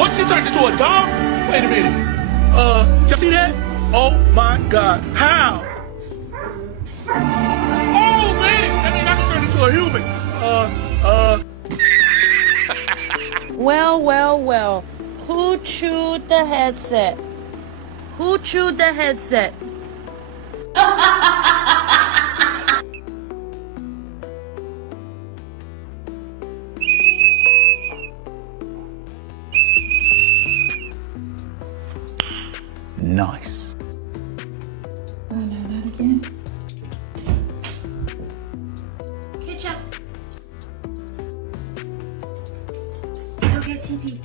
What, she turned into a dog? Wait a minute. You see that? Oh my God. How? Oh man, that means I can turn into a human. Well, well, well. Who chewed the headset? Who chewed the headset? Nice. Oh no, not again. Ketchup. Go get TP.